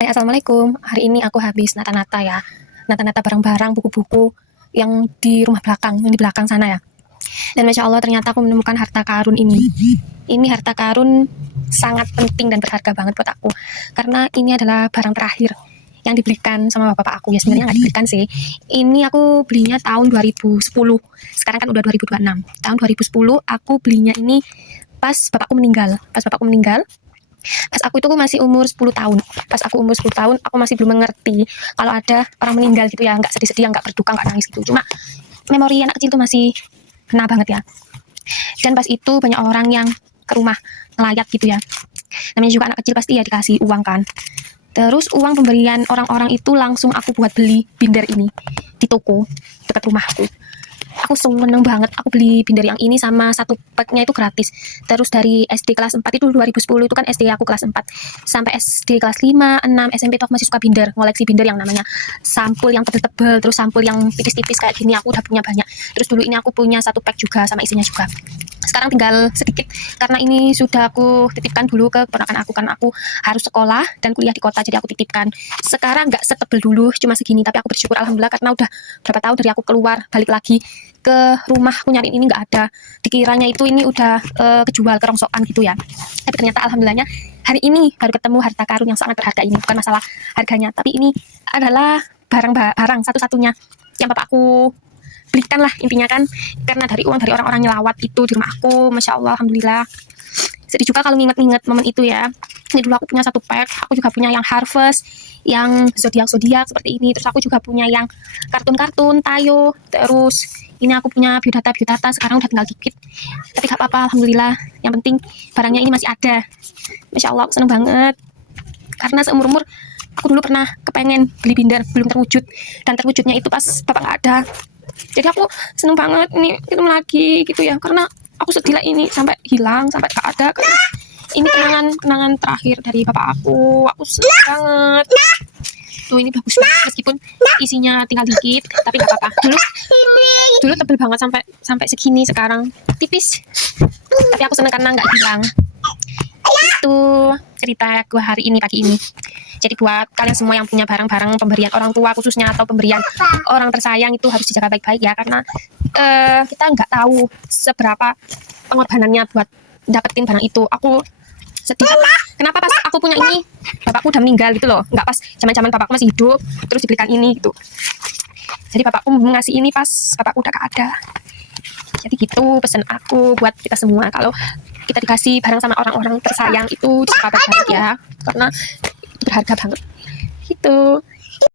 Assalamualaikum. Hari ini aku habis nata-nata ya. Nata-nata barang-barang, buku-buku yang di rumah belakang, yang di belakang sana ya. Dan Masya Allah ternyata aku menemukan harta karun ini. Ini harta karun sangat penting dan berharga banget buat aku. Karena ini adalah barang terakhir yang dibelikan sama bapak aku. Ya sebenarnya nggak dibelikan sih. Ini aku belinya tahun 2010. Sekarang kan udah 2026. Tahun 2010 aku belinya ini pas bapakku meninggal. Pas aku itu masih umur 10 tahun. Pas aku umur 10 tahun, aku masih belum mengerti kalau ada orang meninggal gitu ya, nggak sedih-sedih, nggak berduka, nggak nangis gitu. Cuma memori anak kecil itu masih kena banget ya. Dan pas itu banyak orang yang ke rumah ngelayat gitu ya. Namanya juga anak kecil pasti ya dikasih uang kan. Terus uang pemberian orang-orang itu langsung aku buat beli binder ini di toko dekat rumahku. Aku seneng banget, aku beli binder yang ini sama satu packnya itu gratis. Terus dari SD kelas 4 itu 2010 itu kan SD aku kelas 4 sampai SD kelas 5, 6, SMP itu aku masih suka binder, ngoleksi binder yang namanya sampul yang tebel-tebel, terus sampul yang tipis-tipis kayak gini aku udah punya banyak. Terus dulu ini aku punya satu pack juga sama isinya juga. Sekarang tinggal sedikit karena ini sudah aku titipkan dulu ke keponakan aku karena aku harus sekolah dan kuliah di kota, jadi aku titipkan. Sekarang nggak setebel dulu, cuma segini, tapi aku bersyukur alhamdulillah karena udah berapa tahun dari aku keluar balik lagi ke rumah aku nyari ini nggak ada. Dikiranya itu ini udah kejual kerongsokan gitu ya, tapi ternyata alhamdulillahnya hari ini baru ketemu harta karun yang sangat berharga ini. Bukan masalah harganya, tapi ini adalah barang satu-satunya yang bapakku belikan lah intinya kan, karena dari uang dari orang-orang nyelawat itu di rumah aku. Masya Allah, alhamdulillah. Sedih juga kalau nginget-nginget momen itu ya. Ini dulu aku punya satu pack, aku juga punya yang Harvest, yang zodiak seperti ini. Terus aku juga punya yang kartun-kartun Tayo. Terus ini aku punya biodata, sekarang udah tinggal dikit, tapi gak apa-apa, alhamdulillah. Yang penting barangnya ini masih ada. Masya Allah, aku seneng banget karena seumur-umur aku dulu pernah kepengen beli binder, belum terwujud, dan terwujudnya itu pas bapak gak ada. Jadi aku seneng banget nih ketemu lagi gitu ya, karena aku sedih lah ini sampai hilang, sampai gak ada, karena ini kenangan terakhir dari bapak aku seneng banget. Tuh ini bagus banget meskipun isinya tinggal dikit, tapi gak apa-apa. Dulu tebel banget sampai segini, sekarang tipis, tapi aku seneng karena nggak hilang. Itu cerita gua hari ini, pagi ini. Jadi buat kalian semua yang punya barang-barang pemberian orang tua khususnya atau pemberian orang tersayang itu harus dijaga baik-baik ya, karena kita nggak tahu seberapa pengorbanannya buat dapetin barang itu. Aku sedih kenapa pas aku punya ini bapakku udah meninggal gitu loh, nggak pas zaman bapakku masih hidup terus dibelikan ini gitu. Jadi bapakku ngasih ini pas bapakku udah gak ada. Jadi gitu pesan aku buat kita semua, kalau kita dikasih barang sama orang-orang tersayang itu dijaga baik-baik ya, karena itu berharga banget gitu.